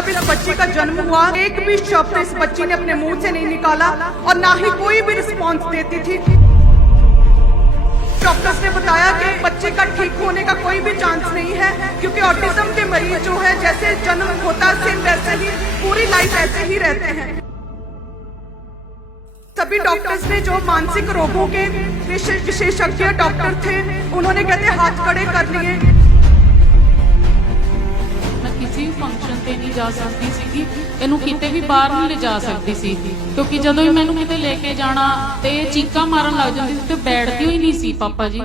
जब इस बच्ची का जन्म हुआ एक भी शब्द इस बच्ची ने अपने मुंह से नहीं निकाला और ना ही कोई भी रिस्पॉन्स देती थी। डॉक्टर्स ने बताया कि बच्चे का ठीक होने का कोई भी चांस नहीं है, क्योंकि ऑटिज्म के मरीज जो है जैसे जन्म होता सेम वैसे ही पूरी लाइफ ऐसे ही रहते हैं। सभी डॉक्टर्स ने जो मानसिक रोगों के विशेषज्ञ डॉक्टर थे उन्होंने कहते हाथ खड़े कर लिए। किसी फंक्शन ਤੇ ਨਹੀਂ ਜਾ ਸਕਦੀ ਸੀਗੀ, ਇਹਨੂੰ ਕਿਤੇ ਵੀ ਬਾਹਰ ਨਹੀਂ ਲਿਜਾ ਸਕਦੀ ਸੀ, ਕਿਉਂਕਿ ਜਦੋਂ ਵੀ ਮੈਨੂੰ ਕਿਤੇ ਲੈ ਕੇ ਜਾਣਾ ਤੇ ਚੀਕਾਂ ਮਾਰਨ ਲੱਗ ਜਾਂਦੀ ਸੀ ਤੇ ਬੈਠਦੀ ਹੀ ਨਹੀਂ ਸੀ ਪਾਪਾ जी।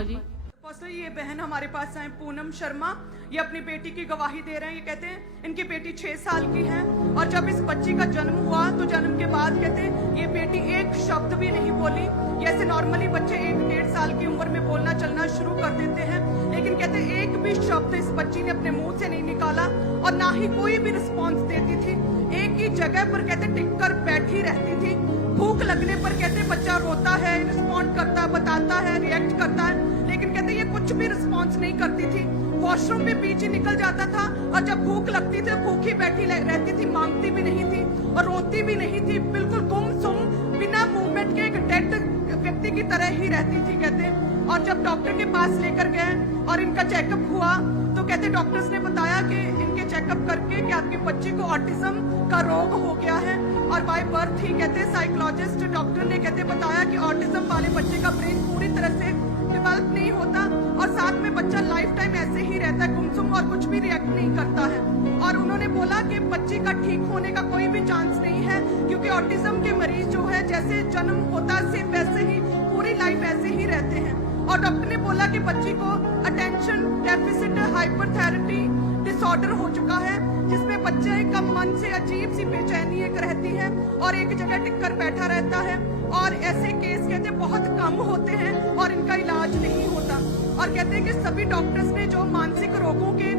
ये बहन हमारे पास आए पूनम शर्मा, ये अपनी बेटी की गवाही दे रहे हैं। ये कहते हैं इनकी बेटी 6 साल की है और जब इस बच्ची का जन्म हुआ तो जन्म के बाद कहते हैं ये बेटी एक शब्द भी नहीं बोली। जैसे नॉर्मली बच्चे 1-1.5 साल की उम्र में बोलना चलना शुरू कर देते हैं, लेकिन कहते हैं एक भी शब्द इस बच्ची ने अपने मुंह से नहीं निकाला और ना ही कोई भी रिस्पॉन्स देती थी। एक ही जगह पर कहते टिक कर बैठी रहती थी। भूख लगने पर कहते बच्चा रोता है, रिस्पॉन्ड करता, बताता है, रिएक्ट करता है, लेकिन कहते ये कुछ भी रिस्पॉन्स नहीं करती थी। वॉशरूम में पीछे निकल जाता था और जब भूख लगती थी भूखी बैठी रहती थी, मांगती भी नहीं थी और रोती भी नहीं थी। बिल्कुल गुमसुम बिना मूवमेंट के एक डेड व्यक्ति की तरह ही रहती थी कहते। और जब डॉक्टर के पास लेकर गए और इनका चेकअप हुआ तो कहते डॉक्टर्स ने बताया कि इनके चेकअप करके कि आपके बच्चे को ऑटिज्म का रोग हो गया है और बाय बर्थ ही कहते साइकोलॉजिस्ट डॉक्टर ने कहते बताया कि ऑटिज्म वाले बच्चे का ब्रेन पूरी तरह से डेवलप नहीं होता और साथ में बच्चा लाइफ टाइम ऐसे ही रहता है गुमसुम और कुछ भी रिएक्ट नहीं करता है। और उन्होंने बोला कि बच्चे का ठीक होने का कोई भी चांस नहीं है, क्योंकि ऑटिज्म के मरीज जो है जैसे जन्म होता सेम वैसे ही पूरी लाइफ ऐसे ही रहते हैं। और डॉक्टर ने बोला कि बच्ची को अटेंशन डेफिसिट हाइपरथैलेमी डिसऑर्डर हो चुका है, जिसमें बच्चे का मन से अजीब सी बेचैनी एक रहती है और एक जगह टिक कर बैठा रहता है। और ऐसे केस कहते बहुत कम होते हैं और इनका इलाज नहीं होता। और कहते हैं कि सभी डॉक्टर्स ने जो मानसिक रोगों के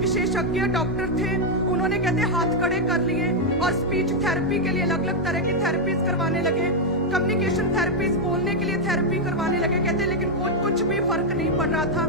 विशेषज्ञ डॉक्टर थे उन्होंने कहते हाथ खड़े कर लिए और स्पीच थेरेपी के लिए अलग अलग तरह की थेरेपीज करवाने लगे, कम्युनिकेशन थेरेपीज बोलने के लिए थेरेपी करवाने लगे कहते, लेकिन कुछ भी फर्क नहीं पड़ रहा था।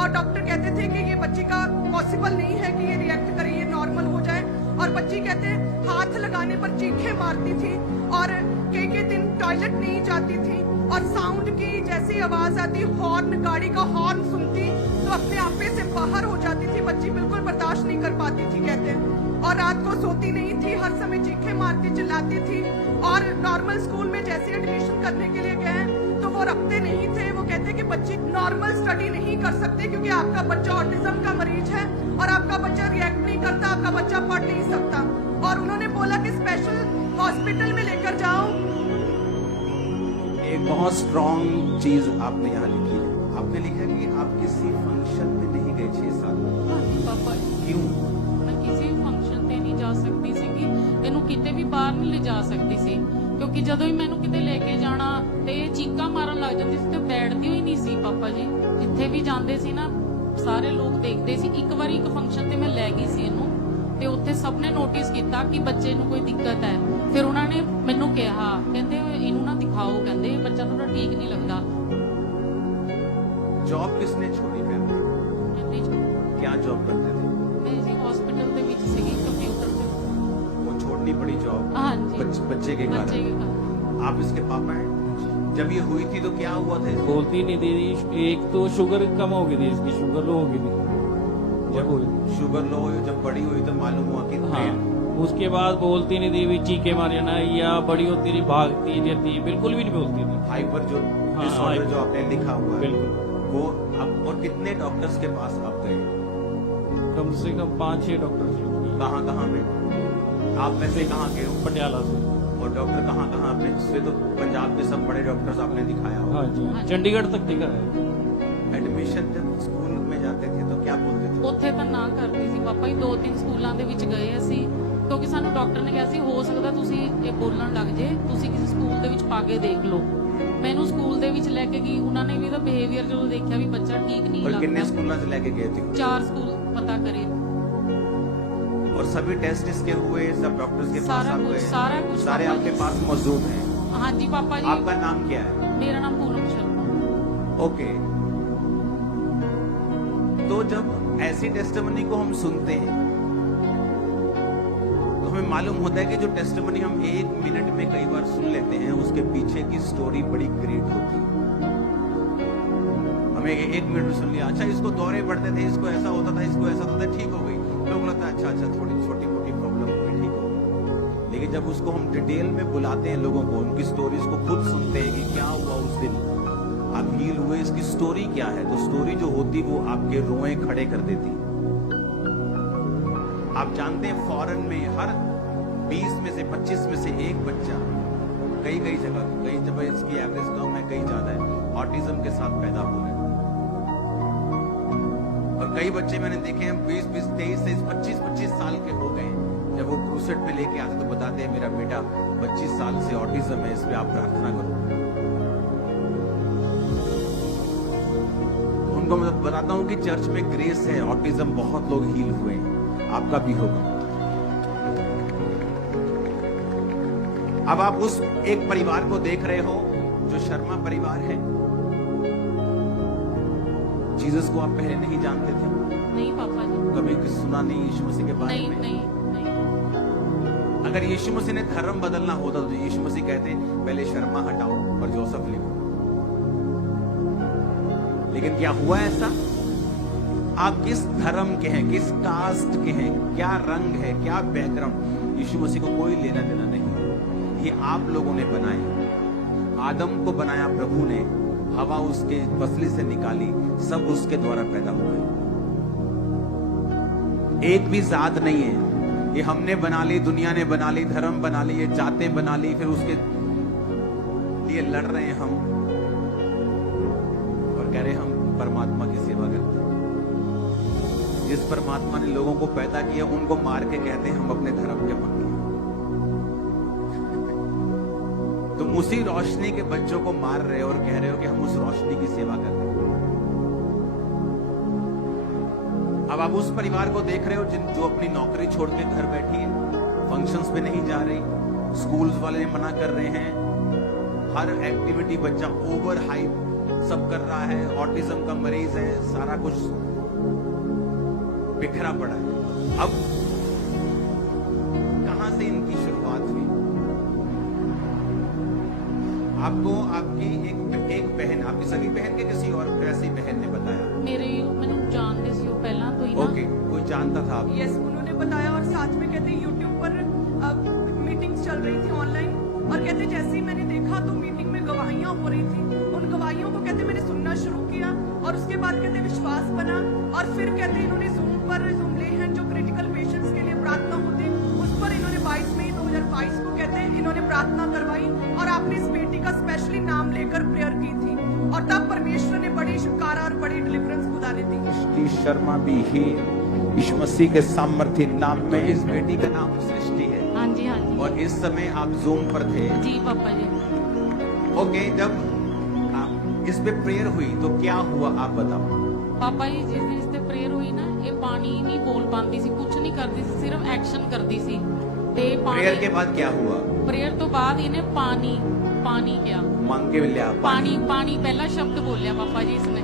और डॉक्टर कहते थे कि ये बच्ची का पॉसिबल नहीं है कि ये रिएक्ट करे, ये नॉर्मल हो जाए। और बच्ची कहते हाथ लगाने पर चीखें मारती थी और कई दिन टॉयलेट नहीं जाती थी और साउंड की जैसी आवाज आती, हॉर्न गाड़ी का हॉर्न सुनती तो अपने आपे से बाहर हो जाती थी। बच्ची बिल्कुल बर्दाश्त नहीं कर पाती थी कहते, और रात को सोती नहीं थी, हर समय चीखें मारती चिल्लाती थी। और नॉर्मल स्कूल में जैसे एडमिशन करने के लिए गए तो वो रखते नहीं थे। वो कहते कि बच्ची नॉर्मल स्टडी नहीं कर सकते क्योंकि आपका बच्चा ऑटिज्म का मरीज है और आपका बच्चा रिएक्ट नहीं करता, आपका बच्चा पढ़ नहीं सकता। और उन्होंने बोला कि स्पेशल हॉस्पिटल में लेकर जाओ। एक बहुत स्ट्रॉन्ग चीज आपने यहाँ लिखी है, आपने लिखा कि आप किसी फंक्शन में नहीं गए 6 साल। पापा क्यों? मैं किसी फंक्शन ਤੇ ਨਹੀਂ ਜਾ ਸਕਦੀ ਸੀਗੀ, ਇਹਨੂੰ ਕਿਤੇ ਵੀ ਬਾਹਰ ਨਹੀਂ ਲਿਜਾ ਸਕਦੀ ਸੀ, ਕਿਉਂਕਿ ਜਦੋਂ ਵੀ ਮੈਨੂੰ ਕਿਤੇ ਲੈ ਕੇ ਜਾਣਾ ਤੇ ਚੀਕਾਂ ਮਾਰਨ ਲੱਗ ਜਾਂਦੀ ਸੀ ਤੇ ਬੈਠਦੀ ਹੀ ਨਹੀਂ ਸੀ ਪਾਪਾ ਜੀ। ਜਿੱਥੇ ਵੀ ਜਾਂਦੇ ਸੀ ਨਾ ਸਾਰੇ ਲੋਕ ਦੇਖਦੇ ਸੀ। ਇੱਕ ਵਾਰੀ ਇੱਕ ਫੰਕਸ਼ਨ ਤੇ ਮੈਂ ਲੈ ਗਈ ਸੀ ਇਹਨੂੰ ਤੇ ਉੱਥੇ ਸਭ ਨੇ ਨੋਟਿਸ ਕੀਤਾ ਕਿ ਬੱਚੇ ਨੂੰ ਕੋਈ ਦਿੱਕਤ ਹੈ। ਫਿਰ ਉਹਨਾਂ ਨੇ ਮੈਨੂੰ ਕਿਹਾ, ਕਹਿੰਦੇ ਇਹਨੂੰ ਨਾ ਦਿਖਾਓ, ਕਹਿੰਦੇ ਬੱਚਾ ਥੋੜਾ ਠੀਕ ਨਹੀਂ ਲੱਗਦਾ। जॉब किसने छोड़ी फैमिली? क्या जॉब करते थे? मैं जी हॉस्पिटल ਦੇ ਵਿੱਚ ਸੀਗੀ ਕੰਪਿਊਟਰ ਤੇ। वो छोड़नी पड़ी जॉब हाँ जी, बच्चे के बच्चे के कारण। कारण। आप इसके पापा हैं? जब ये हुई थी तो क्या हुआ था? बोलती नहीं थी। एक तो शुगर कम हो गई थी, इसकी शुगर लो हो गई थी जब हुई। शुगर लो हुई, जब बड़ी हुई तो मालूम हुआ कि हाँ, उसके बाद बोलती नहीं थी, भी चीखे मारे ना, या बड़ी होती रही भागती रहती, बिल्कुल भी नहीं बोलती थी। हाइपर जो हाँ, डिसऑर्डर हाइपर। जो आपने लिखा हुआ है बिल्कुल। वो अब और कितने डॉक्टर्स के पास आप गए? कम से कम 5-6 डॉक्टर से। कहाँ कहाँ पे? आप में से कहाँ गए हो? पटियाला से। और डॉक्टर कहाँ कहाँ पे? से तो पंजाब के सब बड़े डॉक्टर्स आपने दिखाया हो। हाँ जी, हाँ जी। चंडीगढ़ तक दिखा है। एडमिशन जब स्कूल में जाते थे तो क्या बोलते थे? ਉੱਥੇ ਤਾਂ ਨਾ ਕਰਦੀ ਸੀ ਪਾਪਾ ਜੀ। 2-3 ਸਕੂਲਾਂ ਦੇ ਵਿੱਚ ਗਏ ਅਸੀਂ, ਕਿਉਂਕਿ ਸਾਨੂੰ ਡਾਕਟਰ ਨੇ ਕਿਹਾ ਸੀ ਹੋ ਸਕਦਾ ਤੁਸੀਂ ਇਹ ਬੋਲਣ ਲੱਗ ਜੇ, ਤੁਸੀਂ ਕਿਸੇ ਸਕੂਲ ਦੇ ਵਿੱਚ ਪਾ ਕੇ ਦੇਖ ਲਓ। ਮੈਨੂੰ ਸਕੂਲ ਦੇ ਵਿੱਚ ਲੈ ਕੇ ਗਈ, ਉਹਨਾਂ ਨੇ ਵੀ ਇਹਦਾ ਬਿਹੇਵੀਅਰ ਜਦੋਂ ਦੇਖਿਆ ਵੀ ਬੱਚਾ ਠੀਕ ਨਹੀਂ और कितने ਲੱਗਦਾ। स्कूलों से लेके गए थे? 4 ਸਕੂਲ ਪਤਾ ਕਰੇ, और सभी टेस्ट इसके हुए, सब डॉक्टर्स के पास सारा आप कुछ- गए? सारा कुछ सारे पापा आपके जी। पास मौजूद हैं। ਹਾਂਜੀ ਪਾਪਾ ਜੀ। आपका नाम क्या है? ਮੇਰਾ ਨਾਮ ਪੂਨਮ ਸ਼ਰਮਾ। ओके, तो जब ऐसी टेस्टिमनी को हम सुनते हैं मालूम होता है कि जो टेस्टिमनी हम 1 मिनट में कई बार सुन लेते हैं, उसके पीछे की स्टोरी बड़ी ग्रेट होती है। हमें 1 मिनट में सुन लिया, अच्छा इसको दौरे पड़ते थे, इसको ऐसा होता था, इसको ऐसा होता था, ठीक हो गई। लोग लगता है अच्छा थोड़ी छोटी मोटी प्रॉब्लम होगी, ठीक हो गई। लेकिन जब उसको हम डिटेल में बुलाते हैं लोगों को, उनकी स्टोरीज को खुद सुनते हैं कि क्या हुआ उस दिन, आप हील हुए, इसकी स्टोरी क्या है, तो स्टोरी जो होती वो आपके रोए खड़े कर देती। आप जानते हैं फॉरेन में हर 20 में से 25 में से एक बच्चा कई जगह इसकी एवरेज कम है, कई ज्यादा है, ऑटिज्म के साथ पैदा हो रहे हैं। और कई बच्चे मैंने देखे हैं 20 23 से 25 साल के हो गए, जब वो क्रूसेट पे लेके आते तो बताते हैं मेरा बेटा 25 साल से ऑटिज्म है, इस पे आप प्रार्थना करो। उनको मैं बताता हूं कि चर्च में ग्रेस है, ऑटिज्म बहुत लोग हील हुए हैं, आपका भी होगा। अब आप उस एक परिवार को देख रहे हो जो शर्मा परिवार है। जीसस को आप पहले नहीं जानते थे? नहीं पापा जी, कभी सुना नहीं यीशु मसीह के बारे में? नहीं। अगर यीशु मसीह ने धर्म बदलना होता तो यीशु मसीह कहते पहले शर्मा हटाओ और जोसेफ लिखो। लेकिन क्या हुआ ऐसा? आप किस धर्म के हैं, किस कास्ट के हैं, क्या रंग है, क्या बैकग्राउंड, यीशु मसीह को कोई लेना देना नहीं। ये आप लोगों ने बनाए। आदम को बनाया प्रभु ने, हवा उसके पसली से निकाली, सब उसके द्वारा पैदा हुए। एक भी जात नहीं है, ये हमने बना ली, दुनिया ने बना ली, धर्म बना ली, ये जातें बना ली, फिर उसके लिए लड़ रहे हैं हम और कह रहे हम परमात्मा की सेवा करते हैं। जिस परमात्मा ने लोगों को पैदा किया उनको मार के कहते हैं हम अपने धर्म के पंगे। तुम उसी रोशनी के बच्चों को मार रहे हो और कह रहे हो कि हम उस रोशनी की सेवा कर रहे हैं। अब आप उस परिवार को देख रहे हो जो अपनी नौकरी छोड़ के घर बैठी है, फंक्शंस पे नहीं जा रही, स्कूल्स वाले मना कर रहे हैं, हर एक्टिविटी बच्चा ओवर हाइप सब कर रहा है, ऑटिज्म का मरीज है, सारा कुछ बिखरा पड़ा है। अब कहां से इनकी शुरुआत हुई? आपको आपकी एक बहन, आपकी सगी बहन के किसी और ऐसी बहन ने बताया? मैंने जानते सी पहला तो ही ना। ओके, कोई जानता था आपको? यस, उन्होंने बताया और साथ में कहते यूट्यूब पर मीटिंग्स चल रही थी ऑनलाइन, और कहते जैसे ही मैंने देखा तो मीटिंग में गवाहियां हो रही थी। उन गवाहियों को कहते मैंने सुनना शुरू किया और उसके बाद कहते विश्वास बना, और फिर कहते इन्होंने जूम ले हैं जो क्रिटिकल पेशेंट्स के लिए प्रार्थना होती, उस पर इन्होंने 22 मई 2022 को कहते इन्होंने प्रार्थना करवाई और आपने इस बेटी का स्पेशली नाम लेकर प्रेयर की थी, और तब परमेश्वर ने बड़ी छुटकारा और बड़ी डिलीवरेंस खुदा ने दी। सृष्टि शर्मा भी ही यीशु मसीह के सामर्थ्य नाम में, इस बेटी का नाम सृष्टि है। हाँ जी। और इस समय आप जूम पर थे? जी पापा जी। ओके, जब इस पे प्रेयर हुई तो क्या हुआ आप बताओ? पापा जी जिस दिन इस ते प्रेयर हुई ना, ये पानी नहीं बोल पाती सी, कुछ नहीं करती सी, सिर्फ एक्शन करती सी। ते प्रेयर के बाद क्या हुआ? प्रेयर तो बाद इन्हें पानी क्या मांग के लिया पानी पहला शब्द बोलिया पापा जी इसने,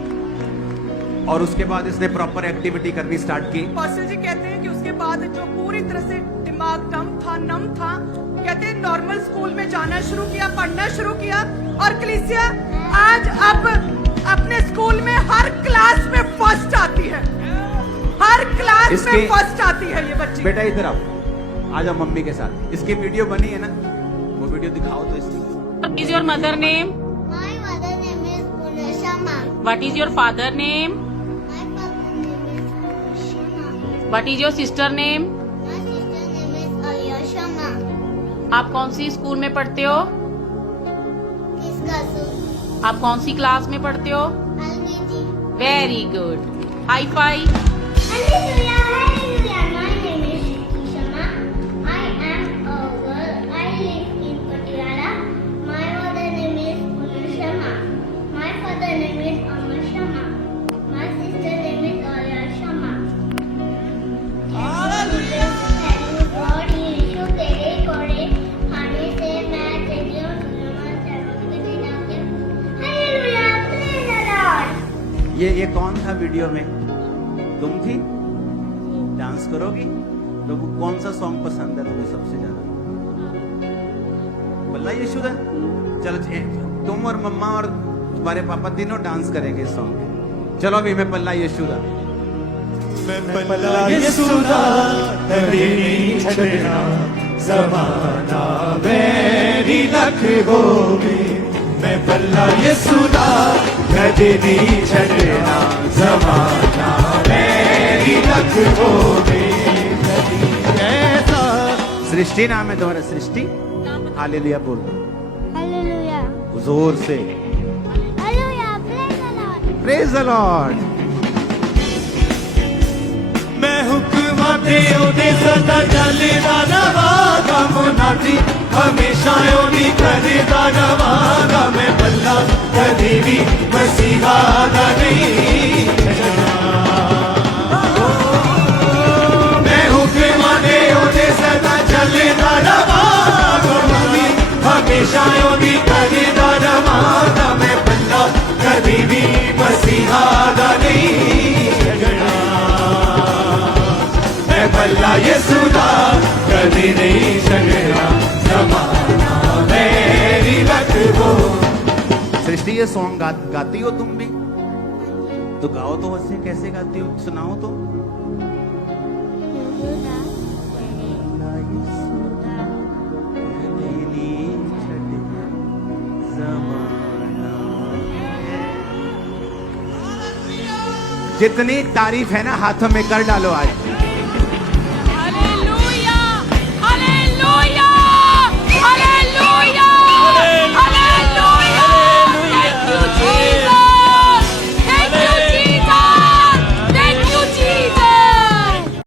और उसके बाद इसने प्रॉपर एक्टिविटी करनी स्टार्ट की। पास्टर जी कहते हैं कि उसके बाद जो पूरी तरह से दिमाग नम था, कहते हैं नॉर्मल स्कूल में जाना शुरू किया, पढ़ना शुरू किया, और कलीसिया आज अब अपने स्कूल में हर क्लास में फर्स्ट आती है, हर क्लास में फर्स्ट आती है ये बच्ची। बेटा इधर आओ, आ जाओ मम्मी के साथ। इसकी वीडियो बनी है ना, वो वीडियो दिखाओ तो इसकी। What is your mother name? My mother name is Punashama. What is your father name? My father name is Punashama. What is your sister name? My sister name is Ayashama. आप कौन सी school में पढ़ते हो? किसका suit? आप कौन सी class में पढ़ते हो? LKG. Very good, hi fi. Hallelujah, hallelujah. My name is Shama. I am a girl. I live in Patiala. My mother name is Punashama. My father name is Amashama. My sister name is Ayashama. Hallelujah. God यीशु तेरे कोड़े खाने से मैं तेरी और दुनिया सर्वोच्च के नाम के हालेलुया, प्रेज द लॉर्ड। ये कौन था वीडियो में? तुम थी? डांस करोगी? प्रभु कौन सा सॉन्ग पसंद है तुम्हें सबसे ज्यादा? बल्ला यीशुदा। चलो तुम और मम्मा और तुम्हारे पापा तीनों डांस करेंगे इस सॉन्ग पे। चलो अभी मैं पल्ला यीशुदा। मैं पल्ला यीशुदा कभी नहीं छड़ना, ज़माना मेरी लख होवे। मैं पल्ला यीशुदा कभी नहीं छड़ना, ज़माना मेरी लख होवे। ऐसा सृष्टि नाम है तुम्हारा, सृष्टि। हालेलुया बोल Hallelujah. जोर से। Hallelujah. Praise the Lord. Praise the Lord. मैं हुक्म ते ओदे सदा चलदा रवांगा, मुनादी हमेशा ओदी करदा रवांगा। मैं पल्ला कदी भी मसीहा दा नहीं छड़ना। मैं हुक्म ते ओदे सदा चलदा रवांगा, मुनादी हमेशा ओदी करदा रवांगा। मैं पल्ला कदी भी मसीहा दा नहीं छड़ना। मैं पल्ला यीशुदा कभी नहीं छड़ना, ज़माना मेरी लख हो। सृष्टि ये सॉन्ग गाती हो तुम भी? तो गाओ तो वैसे कैसे गाती हो, सुनाओ तो। जितनी तारीफ है ना हाथों में कर डालो आज।